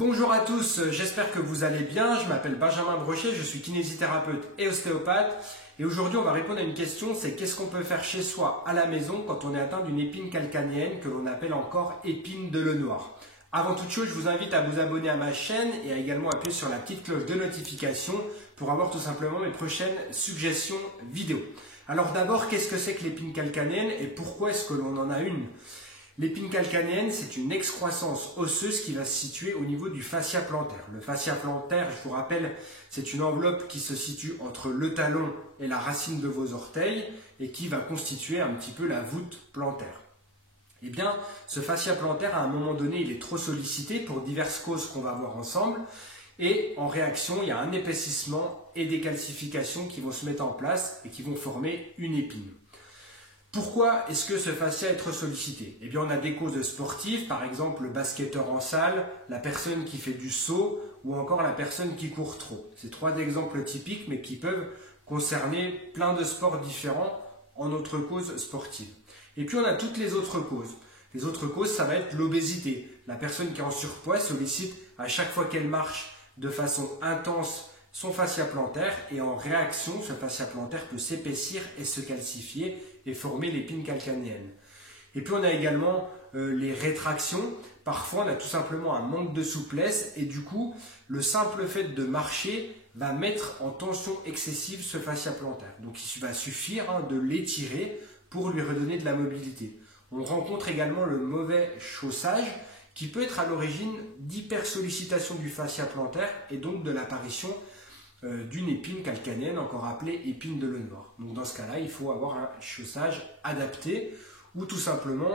Bonjour à tous, j'espère que vous allez bien. Je m'appelle Benjamin Brochet, je suis kinésithérapeute et ostéopathe. Et aujourd'hui, on va répondre à une question, c'est qu'est-ce qu'on peut faire chez soi à la maison quand on est atteint d'une épine calcanéenne que l'on appelle encore épine de Le Noir. Avant toute chose, je vous invite à vous abonner à ma chaîne et à également appuyer sur la petite cloche de notification pour avoir tout simplement mes prochaines suggestions vidéo. Alors d'abord, qu'est-ce que c'est que l'épine calcanéenne et pourquoi est-ce que l'on en a une ? L'épine calcanéenne, c'est une excroissance osseuse qui va se situer au niveau du fascia plantaire. Le fascia plantaire, je vous rappelle, c'est une enveloppe qui se situe entre le talon et la racine de vos orteils et qui va constituer un petit peu la voûte plantaire. Eh bien, ce fascia plantaire, à un moment donné, il est trop sollicité pour diverses causes qu'on va voir ensemble. Et en réaction, il y a un épaississement et des calcifications qui vont se mettre en place et qui vont former une épine. Pourquoi est-ce que ce fascia est trop sollicité? Eh bien, on a des causes sportives, par exemple le basketteur en salle, la personne qui fait du saut ou encore la personne qui court trop. C'est trois exemples typiques, mais qui peuvent concerner plein de sports différents en autres causes sportives. Et puis, on a toutes les autres causes. Les autres causes, ça va être l'obésité. La personne qui est en surpoids sollicite à chaque fois qu'elle marche de façon intense son fascia plantaire et en réaction, ce fascia plantaire peut s'épaissir et se calcifier et former l'épine calcanéenne. Et puis on a également les rétractions. Parfois on a tout simplement un manque de souplesse et du coup le simple fait de marcher va mettre en tension excessive ce fascia plantaire. Donc il va suffire de l'étirer pour lui redonner de la mobilité. On rencontre également le mauvais chaussage qui peut être à l'origine d'hypersollicitation du fascia plantaire et donc de l'apparition d'une épine calcanéenne, encore appelée épine de Le Noir. Donc dans ce cas-là, il faut avoir un chaussage adapté ou tout simplement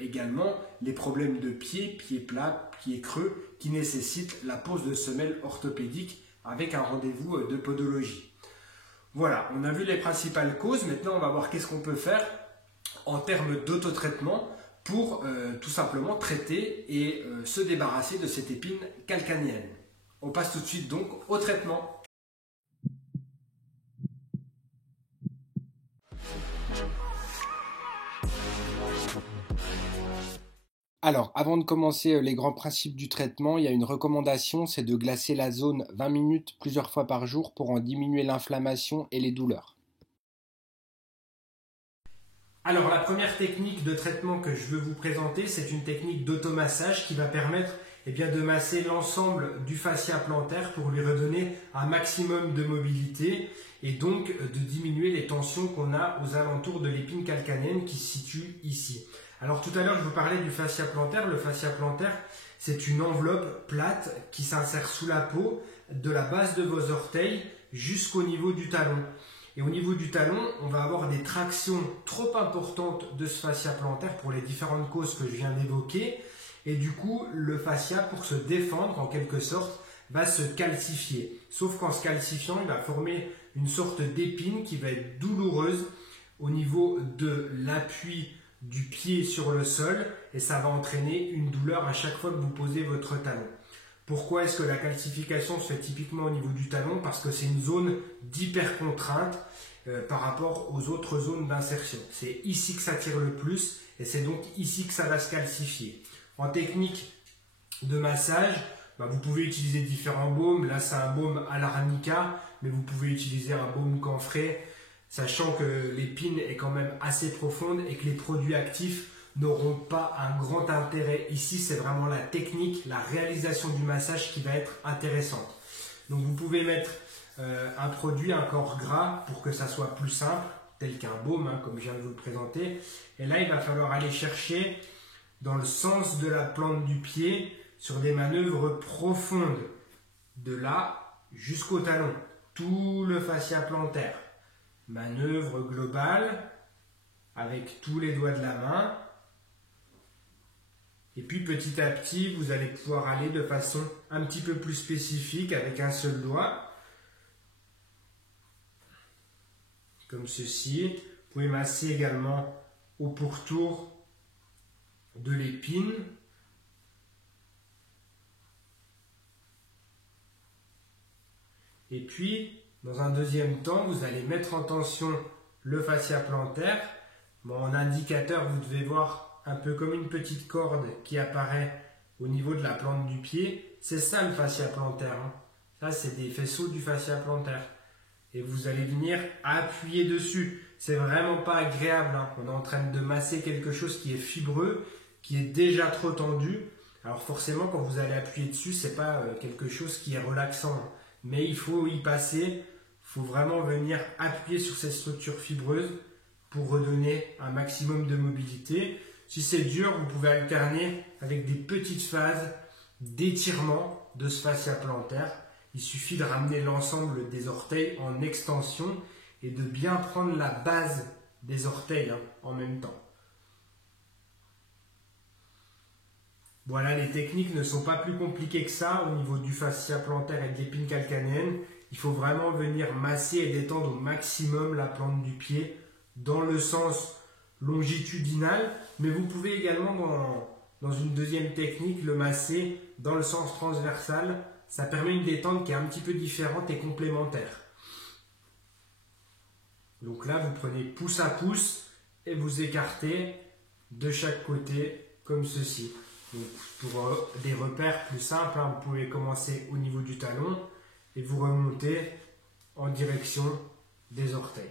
également les problèmes de pieds plats, pieds creux qui nécessitent la pose de semelles orthopédiques avec un rendez-vous de podologie. Voilà, on a vu les principales causes. Maintenant, on va voir qu'est-ce qu'on peut faire en termes d'autotraitement pour tout simplement traiter et se débarrasser de cette épine calcanéenne. On passe tout de suite donc au traitement. Alors, avant de commencer les grands principes du traitement, il y a une recommandation, c'est de glacer la zone 20 minutes plusieurs fois par jour pour en diminuer l'inflammation et les douleurs. Alors, la première technique de traitement que je veux vous présenter, c'est une technique d'automassage qui va permettre de masser l'ensemble du fascia plantaire pour lui redonner un maximum de mobilité et donc de diminuer les tensions qu'on a aux alentours de l'épine calcanéenne qui se situe ici. Alors tout à l'heure, je vous parlais du fascia plantaire. Le fascia plantaire, c'est une enveloppe plate qui s'insère sous la peau de la base de vos orteils jusqu'au niveau du talon. Et au niveau du talon, on va avoir des tractions trop importantes de ce fascia plantaire pour les différentes causes que je viens d'évoquer. Et du coup, le fascia, pour se défendre en quelque sorte, va se calcifier. Sauf qu'en se calcifiant, il va former une sorte d'épine qui va être douloureuse au niveau de l'appui du pied sur le sol et ça va entraîner une douleur à chaque fois que vous posez votre talon. Pourquoi est-ce que la calcification se fait typiquement au niveau du talon? Parce que c'est une zone d'hypercontrainte par rapport aux autres zones d'insertion. C'est ici que ça tire le plus et c'est donc ici que ça va se calcifier. En technique de massage, vous pouvez utiliser différents baumes. Là, c'est un baume à l'arnica, mais vous pouvez utiliser un baume camphré, sachant que l'épine est quand même assez profonde et que les produits actifs n'auront pas un grand intérêt. Ici, c'est vraiment la technique, la réalisation du massage qui va être intéressante. Donc, vous pouvez mettre un produit, un corps gras pour que ça soit plus simple, tel qu'un baume, comme je viens de vous le présenter. Et là, il va falloir aller chercher dans le sens de la plante du pied sur des manœuvres profondes, de là jusqu'au talon, tout le fascia plantaire. Manœuvre globale avec tous les doigts de la main. Et puis petit à petit, vous allez pouvoir aller de façon un petit peu plus spécifique avec un seul doigt. Comme ceci. Vous pouvez masser également au pourtour de l'épine. Et puis, dans un deuxième temps, vous allez mettre en tension le fascia plantaire. En indicateur, vous devez voir un peu comme une petite corde qui apparaît au niveau de la plante du pied. C'est ça le fascia plantaire, hein. Ça, c'est des faisceaux du fascia plantaire. Et vous allez venir appuyer dessus. C'est vraiment pas agréable, hein. On est en train de masser quelque chose qui est fibreux, qui est déjà trop tendu. Alors forcément, quand vous allez appuyer dessus, c'est pas quelque chose qui est relaxant, hein. Mais il faut y passer. Il faut vraiment venir appuyer sur cette structure fibreuse pour redonner un maximum de mobilité. Si c'est dur, vous pouvez alterner avec des petites phases d'étirement de ce fascia plantaire. Il suffit de ramener l'ensemble des orteils en extension et de bien prendre la base des orteils, hein, en même temps. Voilà, les techniques ne sont pas plus compliquées que ça au niveau du fascia plantaire et de l'épine calcanéenne. Il faut vraiment venir masser et détendre au maximum la plante du pied dans le sens longitudinal, mais vous pouvez également dans une deuxième technique le masser dans le sens transversal. Ça permet une détente qui est un petit peu différente et complémentaire. Donc là, vous prenez pouce à pouce et vous écartez de chaque côté comme ceci. Donc pour des repères plus simples, hein, vous pouvez commencer au niveau du talon et vous remontez en direction des orteils.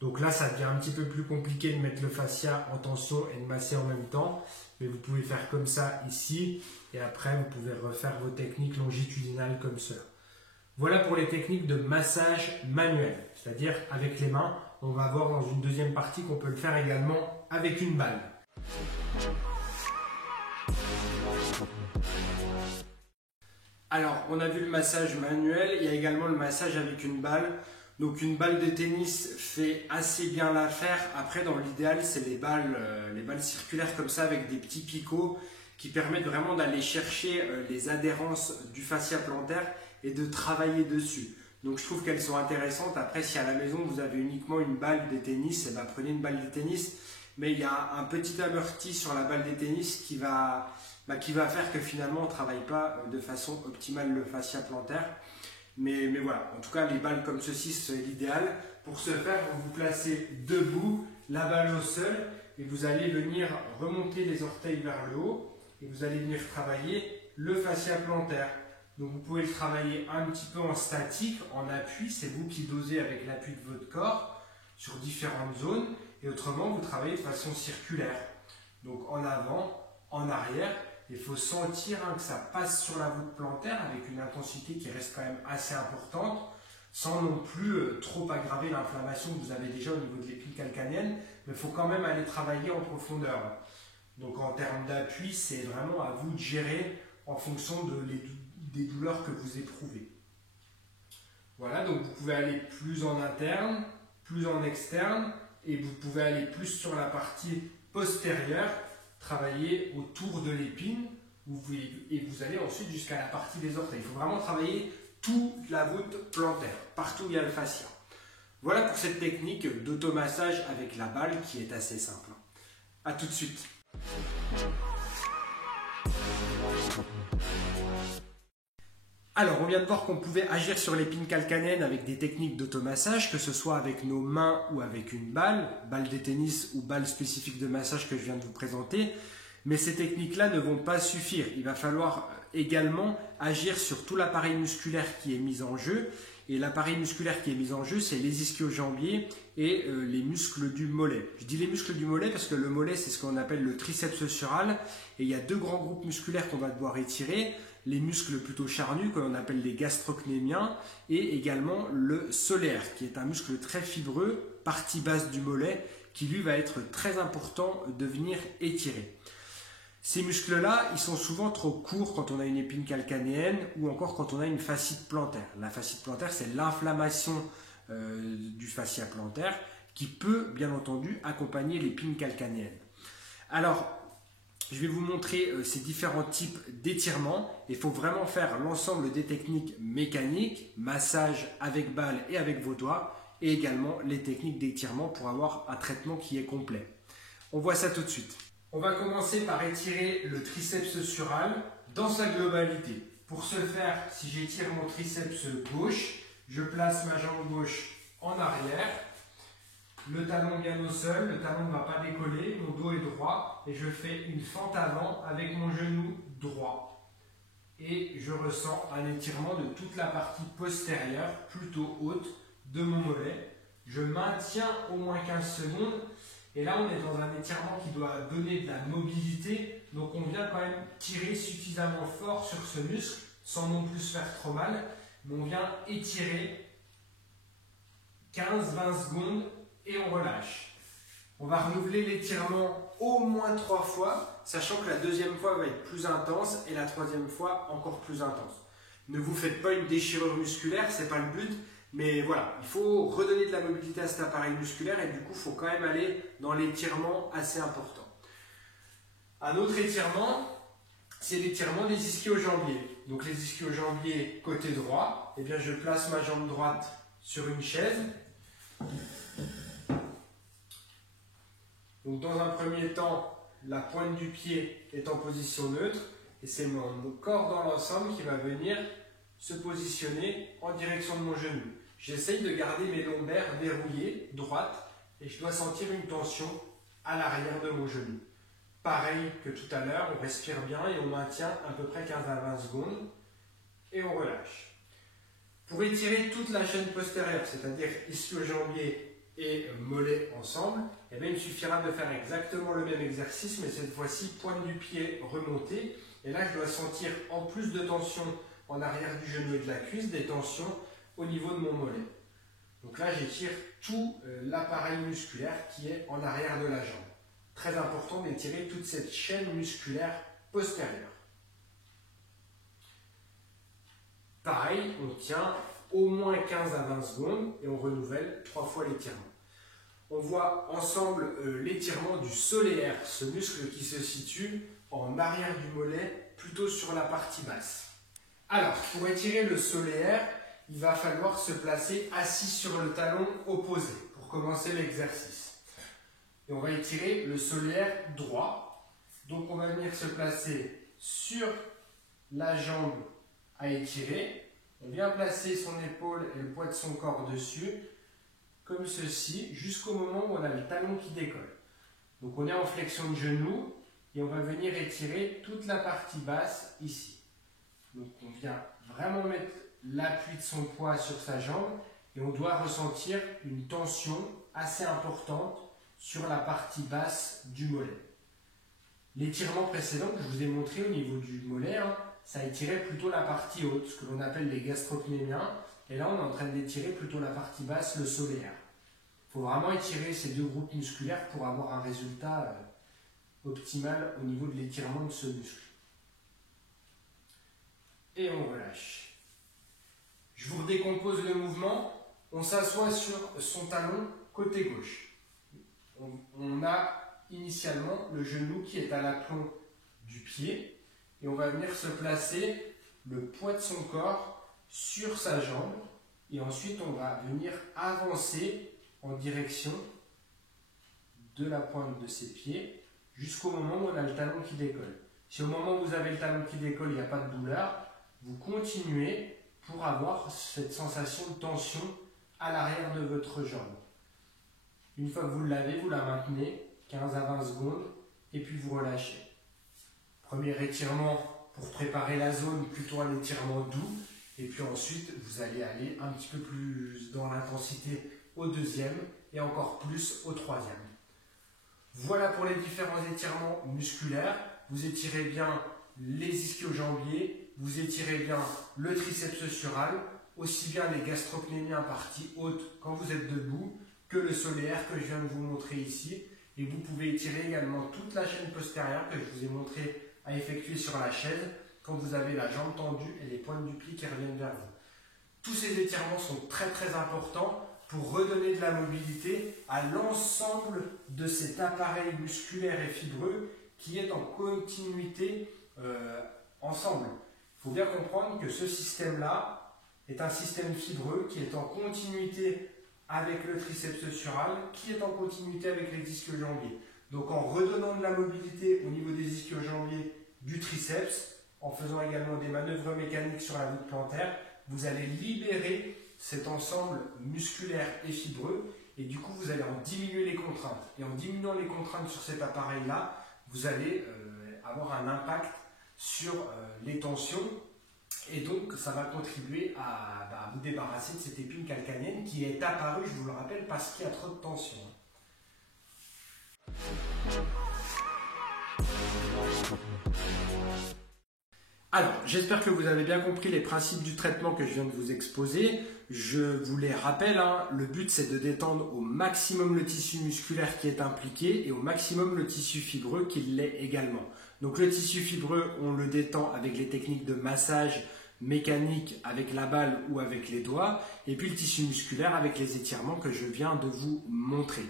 Donc là, ça devient un petit peu plus compliqué de mettre le fascia en tension et de masser en même temps. Mais vous pouvez faire comme ça ici. Et après, vous pouvez refaire vos techniques longitudinales comme ça. Voilà pour les techniques de massage manuel. C'est-à-dire avec les mains. On va voir dans une deuxième partie qu'on peut le faire également avec une balle. Alors, on a vu le massage manuel. Il y a également le massage avec une balle. Donc une balle de tennis fait assez bien l'affaire. Après, dans l'idéal, c'est les balles circulaires comme ça avec des petits picots qui permettent vraiment d'aller chercher les adhérences du fascia plantaire et de travailler dessus. Donc je trouve qu'elles sont intéressantes. Après, si à la maison vous avez uniquement une balle de tennis, prenez une balle de tennis. Mais il y a un petit amorti sur la balle de tennis qui va faire que finalement on ne travaille pas de façon optimale le fascia plantaire. Mais voilà, en tout cas les balles comme ceci c'est l'idéal. Pour ce faire, vous placez debout, la balle au sol et vous allez venir remonter les orteils vers le haut et vous allez venir travailler le fascia plantaire. Donc vous pouvez le travailler un petit peu en statique, en appui, c'est vous qui dosez avec l'appui de votre corps sur différentes zones et autrement vous travaillez de façon circulaire. Donc en avant, en arrière. Il faut sentir que ça passe sur la voûte plantaire avec une intensité qui reste quand même assez importante, sans non plus trop aggraver l'inflammation que vous avez déjà au niveau de l'épine calcanéenne, mais il faut quand même aller travailler en profondeur. Donc en termes d'appui, c'est vraiment à vous de gérer en fonction des douleurs que vous éprouvez. Voilà, donc vous pouvez aller plus en interne, plus en externe, et vous pouvez aller plus sur la partie postérieure, travailler autour de l'épine et vous allez ensuite jusqu'à la partie des orteils. Il faut vraiment travailler toute la voûte plantaire, partout où il y a le fascia. Voilà pour cette technique d'automassage avec la balle qui est assez simple. A tout de suite. Alors, on vient de voir qu'on pouvait agir sur l'épine calcanéenne avec des techniques d'automassage, que ce soit avec nos mains ou avec une balle de tennis ou balle spécifique de massage que je viens de vous présenter. Mais ces techniques-là ne vont pas suffire. Il va falloir également agir sur tout l'appareil musculaire qui est mis en jeu. Et l'appareil musculaire qui est mis en jeu, c'est les ischio-jambiers et les muscles du mollet. Je dis les muscles du mollet parce que le mollet, c'est ce qu'on appelle le triceps sural. Et il y a deux grands groupes musculaires qu'on va devoir étirer. Les muscles plutôt charnus, qu'on appelle les gastrocnémiens, et également le solaire, qui est un muscle très fibreux, partie basse du mollet, qui lui va être très important de venir étirer. Ces muscles-là, ils sont souvent trop courts quand on a une épine calcanéenne ou encore quand on a une fascite plantaire. La fascite plantaire, c'est l'inflammation du fascia plantaire qui peut, bien entendu, accompagner l'épine calcanéenne. Alors, je vais vous montrer ces différents types d'étirements. Il faut vraiment faire l'ensemble des techniques mécaniques, massage avec balle et avec vos doigts, et également les techniques d'étirement pour avoir un traitement qui est complet. On voit ça tout de suite. On va commencer par étirer le triceps sural dans sa globalité. Pour ce faire, si j'étire mon triceps gauche, je place ma jambe gauche en arrière le talon bien au sol, le talon ne va pas décoller, mon dos est droit et je fais une fente avant avec mon genou droit. Et je ressens un étirement de toute la partie postérieure, plutôt haute, de mon mollet. Je maintiens au moins 15 secondes. Et là, on est dans un étirement qui doit donner de la mobilité. Donc, on vient quand même tirer suffisamment fort sur ce muscle, sans non plus se faire trop mal. Mais on vient étirer 15-20 secondes et on relâche. On va renouveler l'étirement au moins 3 fois, sachant que la deuxième fois va être plus intense et la troisième fois encore plus intense. Ne vous faites pas une déchirure musculaire, ce n'est pas le but. Mais voilà, il faut redonner de la mobilité à cet appareil musculaire et du coup, il faut quand même aller dans l'étirement assez important. Un autre étirement, c'est l'étirement des ischio-jambiers. Donc les ischio-jambiers côté droit, eh bien, je place ma jambe droite sur une chaise. Donc dans un premier temps, la pointe du pied est en position neutre et c'est mon corps dans l'ensemble qui va venir se positionner en direction de mon genou. J'essaye de garder mes lombaires verrouillés, droites, et je dois sentir une tension à l'arrière de mon genou. Pareil que tout à l'heure, on respire bien et on maintient à peu près 15 à 20 secondes et on relâche. Pour étirer toute la chaîne postérieure, c'est-à-dire ischio-jambier et mollet ensemble, eh bien, il suffira de faire exactement le même exercice, mais cette fois-ci, pointe du pied remontée. Et là, je dois sentir, en plus de tension en arrière du genou et de la cuisse, des tensions au niveau de mon mollet. Donc là, j'étire tout l'appareil musculaire qui est en arrière de la jambe. Très important d'étirer toute cette chaîne musculaire postérieure. Pareil, on tient au moins 15 à 20 secondes et on renouvelle 3 fois l'étirement. On voit ensemble l'étirement du solaire, ce muscle qui se situe en arrière du mollet, plutôt sur la partie basse. Alors, pour étirer le solaire, il va falloir se placer assis sur le talon opposé pour commencer l'exercice. Et on va étirer le solaire droit. Donc, on va venir se placer sur la jambe à étirer. On vient placer son épaule et le poids de son corps dessus, comme ceci, jusqu'au moment où on a le talon qui décolle. Donc, on est en flexion de genou et on va venir étirer toute la partie basse ici. Donc, on vient vraiment mettre l'appui de son poids sur sa jambe et on doit ressentir une tension assez importante sur la partie basse du mollet. L'étirement précédent que je vous ai montré au niveau du mollet, ça étirait plutôt la partie haute, ce que l'on appelle les gastrocnémiens, et là on est en train d'étirer plutôt la partie basse, le solaire. Il faut vraiment étirer ces deux groupes musculaires pour avoir un résultat optimal au niveau de l'étirement de ce muscle. Et on relâche. Je vous redécompose le mouvement. On s'assoit sur son talon côté gauche. On a initialement le genou qui est à l'aplomb du pied et on va venir se placer le poids de son corps sur sa jambe et ensuite on va venir avancer en direction de la pointe de ses pieds jusqu'au moment où on a le talon qui décolle. Si au moment où vous avez le talon qui décolle, il n'y a pas de douleur, vous continuez pour avoir cette sensation de tension à l'arrière de votre jambe. Une fois que vous l'avez, vous la maintenez 15 à 20 secondes et puis vous relâchez. Premier étirement pour préparer la zone, plutôt un étirement doux. Et puis ensuite, vous allez aller un petit peu plus dans l'intensité au deuxième et encore plus au troisième. Voilà pour les différents étirements musculaires. Vous étirez bien les ischio-jambiers, vous étirez bien le triceps sural, aussi bien les gastrocnémiens partie haute quand vous êtes debout, que le solaire que je viens de vous montrer ici. Et vous pouvez étirer également toute la chaîne postérieure que je vous ai montré à effectuer sur la chaise quand vous avez la jambe tendue et les pointes du pied qui reviennent vers vous. Tous ces étirements sont très très importants pour redonner de la mobilité à l'ensemble de cet appareil musculaire et fibreux qui est en continuité ensemble. Il faut bien comprendre que ce système-là est un système fibreux qui est en continuité avec le triceps sural, qui est en continuité avec les ischio-jambiers. Donc en redonnant de la mobilité au niveau des ischio-jambiers du triceps, en faisant également des manœuvres mécaniques sur la voûte plantaire, vous allez libérer cet ensemble musculaire et fibreux et du coup vous allez en diminuer les contraintes. Et en diminuant les contraintes sur cet appareil-là, vous allez avoir un impact sur les tensions et donc ça va contribuer à vous débarrasser de cette épine calcanéenne qui est apparue, je vous le rappelle, parce qu'il y a trop de tension. Alors, j'espère que vous avez bien compris les principes du traitement que je viens de vous exposer. Je vous les rappelle, le but c'est de détendre au maximum le tissu musculaire qui est impliqué et au maximum le tissu fibreux qui l'est également. Donc le tissu fibreux, on le détend avec les techniques de massage mécanique avec la balle ou avec les doigts, et puis le tissu musculaire avec les étirements que je viens de vous montrer.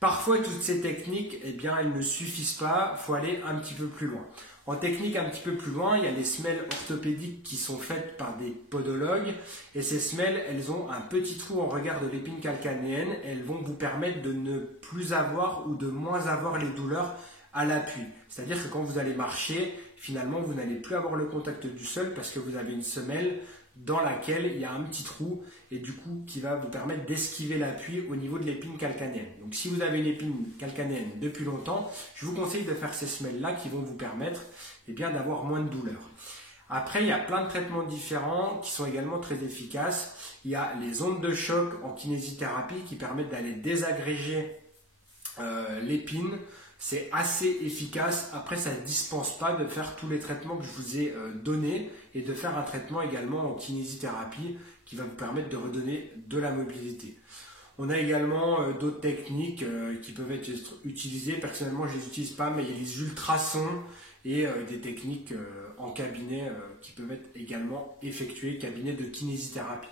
Parfois, toutes ces techniques, eh bien, elles ne suffisent pas, il faut aller un petit peu plus loin. En technique un petit peu plus loin, il y a les semelles orthopédiques qui sont faites par des podologues. Et ces semelles, elles ont un petit trou en regard de l'épine calcanéenne. Elles vont vous permettre de ne plus avoir ou de moins avoir les douleurs à l'appui. C'est-à-dire que quand vous allez marcher, finalement, vous n'allez plus avoir le contact du sol parce que vous avez une semelle dans laquelle il y a un petit trou et du coup qui va vous permettre d'esquiver l'appui au niveau de l'épine calcanéenne. Donc si vous avez une épine calcanéenne depuis longtemps, je vous conseille de faire ces semelles-là qui vont vous permettre d'avoir moins de douleur. Après, il y a plein de traitements différents qui sont également très efficaces. Il y a les ondes de choc en kinésithérapie qui permettent d'aller désagréger l'épine. C'est assez efficace. Après, ça ne dispense pas de faire tous les traitements que je vous ai donnés et de faire un traitement également en kinésithérapie qui va vous permettre de redonner de la mobilité. On a également d'autres techniques qui peuvent être utilisées. Personnellement, je ne les utilise pas, mais il y a les ultrasons et des techniques en cabinet qui peuvent être également effectuées, cabinet de kinésithérapie.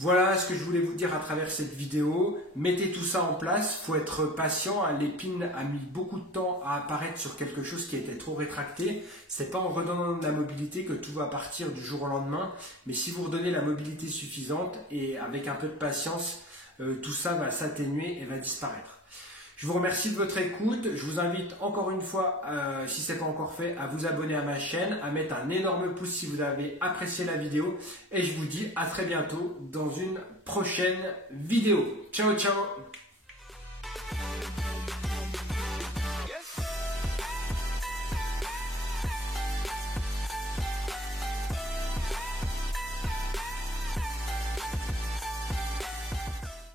Voilà ce que je voulais vous dire à travers cette vidéo. Mettez tout ça en place, il faut être patient. L'épine a mis beaucoup de temps à apparaître sur quelque chose qui était trop rétracté. Ce n'est pas en redonnant de la mobilité que tout va partir du jour au lendemain. Mais si vous redonnez la mobilité suffisante et avec un peu de patience, tout ça va s'atténuer et va disparaître. Je vous remercie de votre écoute. Je vous invite encore une fois, si ce n'est pas encore fait, à vous abonner à ma chaîne, à mettre un énorme pouce si vous avez apprécié la vidéo. Et je vous dis à très bientôt dans une prochaine vidéo. Ciao, ciao!